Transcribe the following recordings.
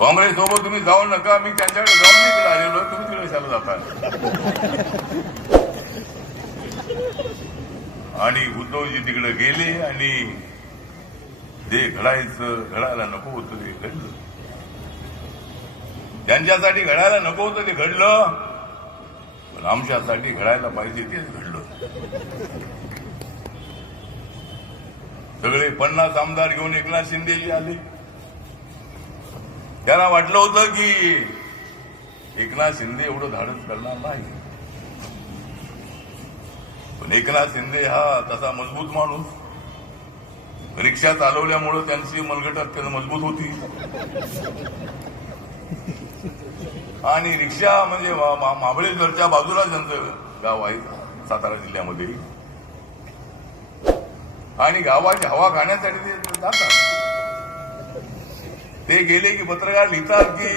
काँग्रेस सोबत तुम्ही जाऊ नका मी त्यांच्याकडे जाऊन मी तिकडे आलेलो तुम्ही तिकडे कशाला जाता आणि उद्धवजी तिकडे गेले आणि जे घडायचं घडायला नको होतं ते घडलं. त्यांच्यासाठी घडायला नको होतं ते घडलं पण आमच्यासाठी घडायला पाहिजे तेच घडलं. सगळे पन्नास आमदार घेऊन एकनाथ शिंदेजी आले. त्याला वाटलं होतं की एकनाथ शिंदे एवढं धाडस करणार नाही. पण एकनाथ शिंदे हा तसा मजबूत माणूस. रिक्षा चालवल्यामुळं त्यांची मलगट अत्यंत मजबूत होती. आणि रिक्षा म्हणजे महाबळेश्वरच्या बाजूला त्यांचं गाव आहे सातारा जिल्ह्यामध्ये. आणि गावाची हवा खाण्यासाठी ते जातात. ते गेले की पत्रकार लिहितात की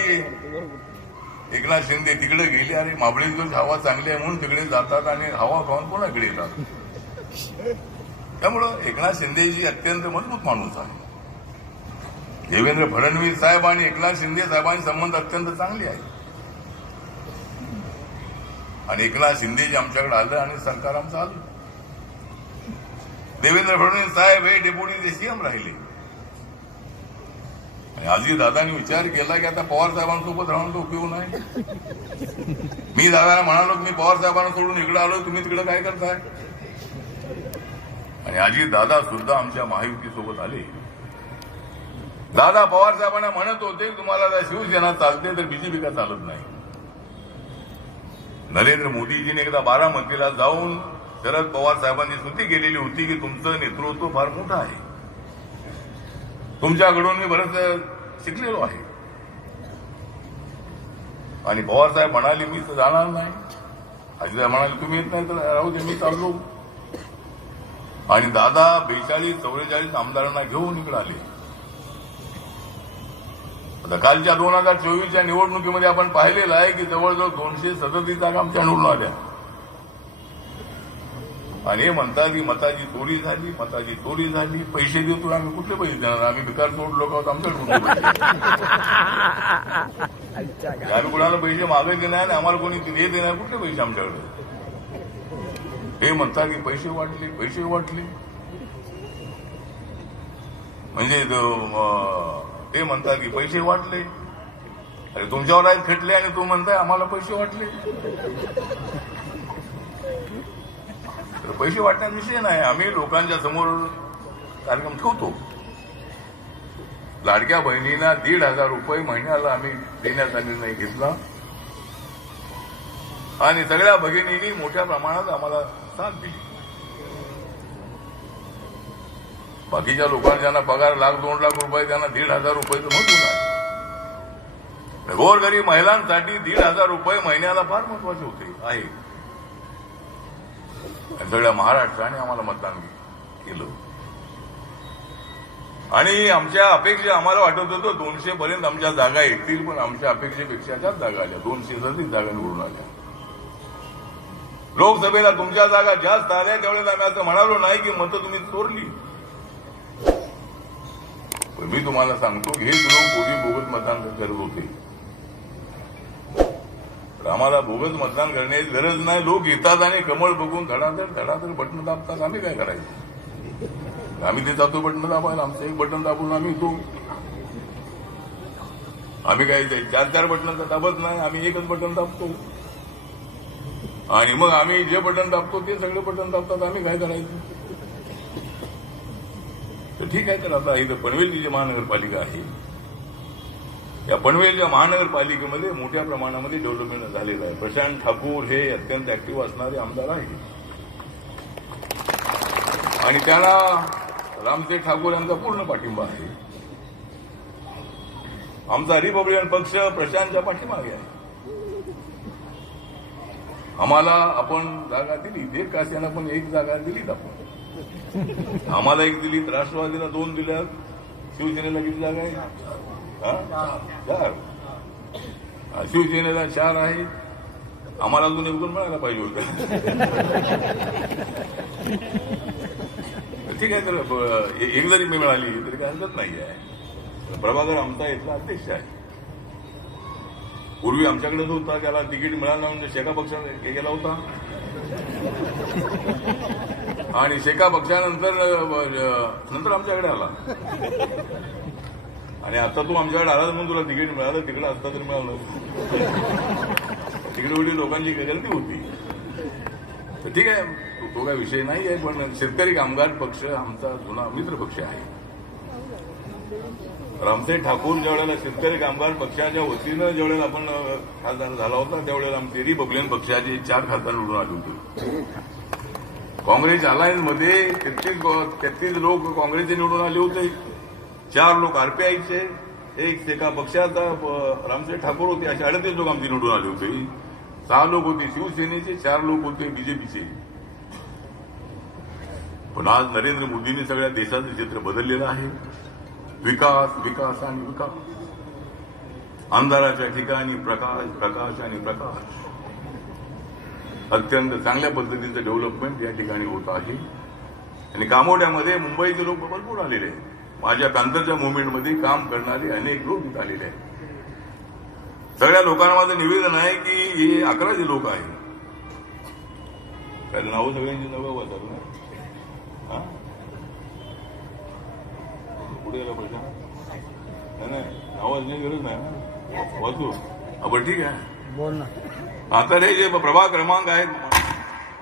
एकनाथ शिंदे तिकडे गेले अरे महाबळेश्वरची हवा चांगली आहे म्हणून तिकडे जातात आणि हवा खाऊन पुन्हा इकडे येतात? त्यामुळं एकनाथ शिंदेजी अत्यंत मजबूत माणूस आहे. देवेंद्र फडणवीस साहेब आणि एकनाथ शिंदे साहेबांचे संबंध अत्यंत चांगले आहेत. आणि एकनाथ शिंदेजी आमच्याकडे आलं आणि सरकार आमचं आलं. देवेंद्र फडणवीस साहेब हे डेप्युटी सीएम राहिले. आणि आजही दादानी विचार केला की आता पवार साहेबांसोबत राहून तो उपयोग नाही. मी दादाला म्हणालो की मी पवार साहेबांना सोडून इकडे आलो तुम्ही तिकडे काय करताय? आणि आजी दादा सुद्धा आमच्या महायुतीसोबत आले. दादा पवार साहेबांना म्हणत होते तुम्हाला जर शिवसेना चालते तर बीजेपी का चालत नाही? नरेंद्र मोदीजीने एकदा बारामतीला जाऊन शरद पवार साहेबांनी स्तुती केलेली होती की तुमचं नेतृत्व फार मोठं आहे. तुमच्याकडून मी बरंच शिकलेलो आहे. आणि पवार साहेब म्हणाले मी तर जाणार नाही. अजित म्हणाले तुम्ही येत नाही तर राहू दे मी चाललो. आणि दादा बेचाळीस चौवेचाळीस आमदारांना घेऊन इकडे आले आता कालच्या दोन हजार चोवीसच्या निवडणुकीमध्ये आपण पाहिलेलं आहे की जवळजवळ दोनशे सदतीस जागा आमच्या निवडून आल्या. आणि हे म्हणतात की मताची चोरी झाली मताची चोरी झाली. पैसे देतो आम्ही कुठले पैसे देणार? आम्ही भिकार सोड लोक आहोत आमच्याकडे कुठले पैसे? आम्ही कुणाला पैसे मागायचे नाही आणि आम्हाला कोणी हे देणार कुठले पैसे आमच्याकडे? हे म्हणतात की पैसे वाटले पैसे वाटले. म्हणजे ते म्हणतात की पैसे वाटले. अरे तुमच्यावर आहेत खटले आणि तू म्हणताय आम्हाला पैसे वाटले. तर पैसे वाटण्याचा विषय नाही. आम्ही लोकांच्या समोर कार्यक्रम ठेवतो. लाडक्या बहिणींना दीड हजार रुपये महिन्याला आम्ही देण्याचा निर्णय घेतला. आणि सगळ्या भगिनींनी मोठ्या प्रमाणात आम्हाला साथ दिली. बाकीच्या लोकांना ज्यांना पगार लाख दोन लाख रुपये त्यांना दीड हजार रुपयेचं महत्त्व नाही गोरगरीब महिलांसाठी दीड हजार रुपये महिन्याला फार महत्त्वाचे होते. आहे. सगळ्या महाराष्ट्राने आम्हाला मतदान केलं. आणि आमच्या अपेक्षा आम्हाला वाटत होतं दोनशे पर्यंत आमच्या जागा येतील पण आमच्या अपेक्षेपेक्षा जास्त जागा आल्या. दोनशे सदतीस जागा निवडून आल्या. लोकसभेला तुमच्या जागा जास्त आल्या त्यावेळेस आम्ही असं म्हणालो नाही की मतं तुम्ही चोरली. पण मी तुम्हाला सांगतो हेच लोक पूर्वी बोगत मतदान करत होते. आम्हाला बोगस मतदान करण्याची गरज नाही. लोक येतात आणि कमळ बघून धडाधड धडाधड बटन दाबतात. आम्ही काय करायचं? आम्ही ते जातो बटन दाबायला. आमचं एक बटन दाबून आम्ही येतो. आम्ही काय चार चार बटन दाबत नाही. आम्ही एकच बटन दाबतो. आणि मग आम्ही जे बटन दाबतो ते सगळे बटन दाबतात. आम्ही काय करायचं? तर ठीक आहे तर आता इथं पनवेलची जी महानगरपालिका आहे या पनवेलच्या महानगरपालिकेमध्ये मोठ्या प्रमाणामध्ये डेव्हलपमेंट झालेलं आहे. प्रशांत ठाकूर हे अत्यंत ऍक्टिव्ह असणारे आमदार आहेत. आणि त्यांना रामदेव ठाकूर यांचा पूर्ण पाठिंबा आहे. आमचा रिपब्लिकन पक्ष प्रशांतच्या पाठीमागे आहे. आम्हाला आपण जागा दिली दीड काश्याला पण एक जागा दिलीत आपण. आम्हाला एक दिलीत राष्ट्रवादीला दोन दिल्यात शिवसेनेला किती जागा आहे? चार हा, शिवसेनेला चार आहे. आम्हाला अजून एक मिळायला पाहिजे होतं. ठीक आहे तर एक जरी मी मिळाली तरी काही हरकत नाही आहे प्रभाकर आमचा इथला अध्यक्ष आहे. पूर्वी आमच्याकडेच होता त्याला तिकीट मिळालं म्हणजे शेका पक्षात हे गेला होता. आणि शेका पक्षानंतर नंतर आमच्याकडे आला. आणि आता तू आमच्याकडे आला म्हणून तुला तिकीट मिळालं तिकडे असता तरी मिळालं. तिकडे एवढी लोकांची गलती होती. तर ठीक आहे तो- काय विषय नाही आहे पण शेतकरी कामगार पक्ष आमचा जुना मित्र पक्ष आहे. रामसाहेब ठाकूर ज्यावेळेला शेतकरी कामगार पक्षाच्या वतीनं ज्यावेळेला आपण खासदार झाला होता त्यावेळेला आमचे बबलेन पक्षाचे चार खासदार निवडून आले होते. काँग्रेस अलायन्समध्ये तेहतीस तेहतीस लोक काँग्रेसचे निवडून आले होते. चार लोक आरपीआयचे एक एका पक्षाचा रामसाहेब ठाकूर होते असे अडतीस लोक आमची निवडून आले होते. सहा लोक होते शिवसेनेचे चार लोक होते बीजेपीचे. पण आज नरेंद्र मोदींनी सगळ्या देशाचं चित्र बदललेलं आहे. विकास विकास आणि विकास. अंधाराच्या ठिकाणी प्रकाश प्रकाश आणि प्रकाश. अत्यंत चांगल्या पद्धतीचं डेव्हलपमेंट या ठिकाणी होत आहे. आणि कामोड्यामध्ये मुंबईचे लोक भरपूर आलेले आहेत. माझ्या पॅन्थरच्या मुवमेंटमध्ये काम करणारे अनेक लोक इथं आलेले आहेत. सगळ्या लोकांना माझं निवेदन आहे की हे अकराचे लोक आहेत. काय नावं सगळ्यांची नवं वाचाल ना? हा? पुढे गेला पाहिजे नाही नाही आवाज नाही गरज नाही ना? वाचू. हा, बरं ठीक आहे. बोल ना. आता हे जे प्रभाग क्रमांक आहेत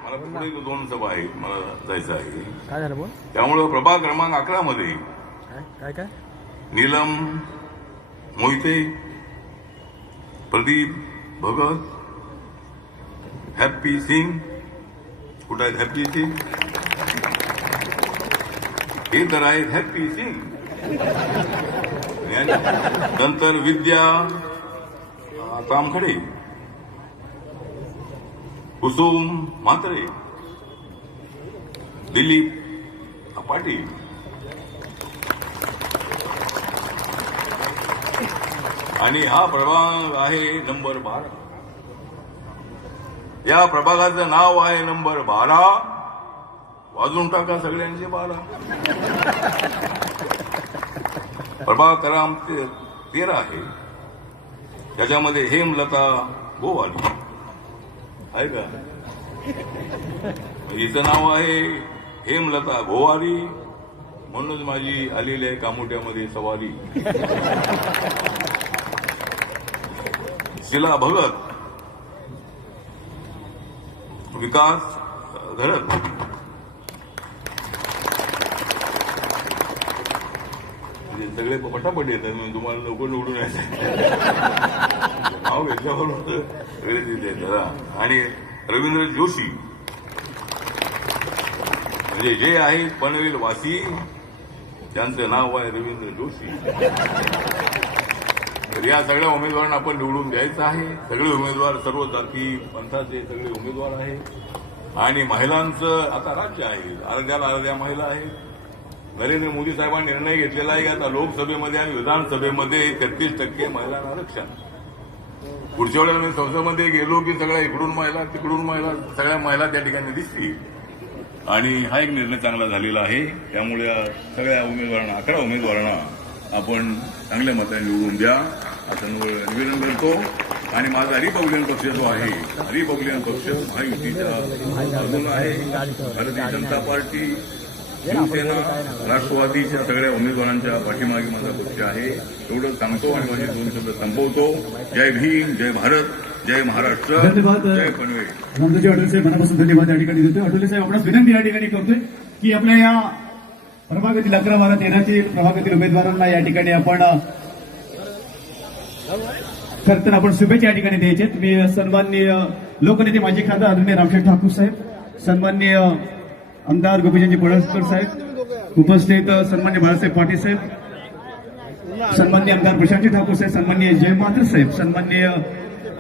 मला पुढे दोन सभा आहेत मला जायचं आहे. काय झालं बोल? त्यामुळं प्रभाग क्रमांक अकरा मध्ये नीलम, मोहिते, प्रदीप, भगत हॅप्पी सिंग कुठं आहेत हॅप्पी सिंग हे तर हॅप्पी सिंग नंतर विद्या तामखडे, कुसुम म्हात्रे दिलीप पाटील। आणि हा प्रभाग आहे नंबर बारा. या प्रभागाचं नाव आहे नंबर बारा. वाजून टाका सगळ्यांचे बारा. प्रभाग क्रमांक तेरा आहे. त्याच्यामध्ये हेमलता गोवाली. आहे का? हिचं नाव आहे हेमलता गोवारी म्हणूनच माझी आलेली आहे कामोट्यामध्ये सवारी. शिला भगत। विकास धडक। म्हणजे सगळे पटापट येतात म्हणजे तुम्हाला लवकर निवडून यायचं नाव सगळे दिले येतात आणि रवींद्र जोशी म्हणजे जे आहे पनवेल वासी त्यांचं नाव आहे रवींद्र जोशी. तर या सगळ्या उमेदवारांना आपण निवडून द्यायचं आहे. सगळे उमेदवार सर्व जाती पंथाचे सगळे उमेदवार आहेत. आणि महिलांचं आता राज्य आहे. अर्ध्याला अर्ध्या महिला आहेत. नरेंद्र मोदी साहेबांनी निर्णय घेतलेला आहे की आता लोकसभेमध्ये आणि विधानसभेमध्ये तेहतीस टक्के महिलांना आरक्षण पुढच्या वेळेला मी संसदेमध्ये गेलो की सगळ्या इकडून महिला तिकडून महिला सगळ्या महिला त्या ठिकाणी दिसतील. आणि हा एक निर्णय चांगला झालेला आहे. त्यामुळे सगळ्या उमेदवारांना अकरा उमेदवारांना आपण चांगल्या मताने निवडून द्या. निव- निवेदन करतो. आणि माझा रिपब्लिकन पक्ष जो आहे रिपब्लिकन पक्ष महायुतीच्या बाजूनं आहे. भारतीय जनता पार्टी शिवसेना राष्ट्रवादीच्या सगळ्या उमेदवारांच्या पाठीमागे माझा पक्ष आहे. एवढं सांगतो आणि माझे दोन शब्द संपवतो. जय भीम जय भारत जय महाराष्ट्र धन्यवाद. जय पनवेल. रामदाजी अटोले साहेब मनापासून धन्यवाद या ठिकाणी देतोय. अटोले साहेब आपणास विनंती या ठिकाणी करतोय की आपल्या या प्रभागातील अकरा बारा तेरातील प्रभागातील उमेदवारांना या ठिकाणी आपण खर तर आपण शुभेच्छा या ठिकाणी द्यायचे मी सन्माननीय लोकनेते माजी खासदार आदरणीय रामशेठ ठाकूर साहेब सन्माननीय आमदार गोपीचंदजी पडळकर साहेब उपस्थित सन्मान्य बाळासाहेब पाटील साहेब सन्मान्य आमदार प्रशांतजी ठाकूर साहेब सन्मान्य जय मात्र साहेब सन्मान्य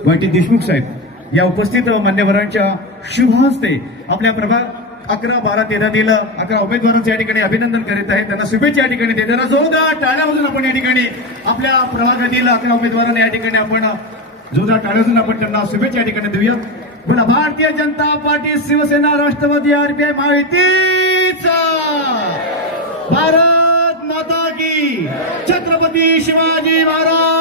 वाय टी देशमुख साहेब या उपस्थित मान्यवरांच्या शुभ हस्ते आपल्या प्रभाग अकरा बारा दिलं. अकरा उमेदवारांचं या ठिकाणी अभिनंदन करीत आहे. त्यांना शुभेच्छा या ठिकाणी देताना जोरदार टाळ्यामधून आपण या ठिकाणी आपल्या प्रभागातील अकरा उमेदवारांना या ठिकाणी आपण जोरदार टाळ्यामधून आपण त्यांना शुभेच्छा या ठिकाणी देऊया पण भारतीय जनता पार्टी शिवसेना राष्ट्रवादी आरपीआय महायुतीचा. भारत माता की. छत्रपती शिवाजी महाराज.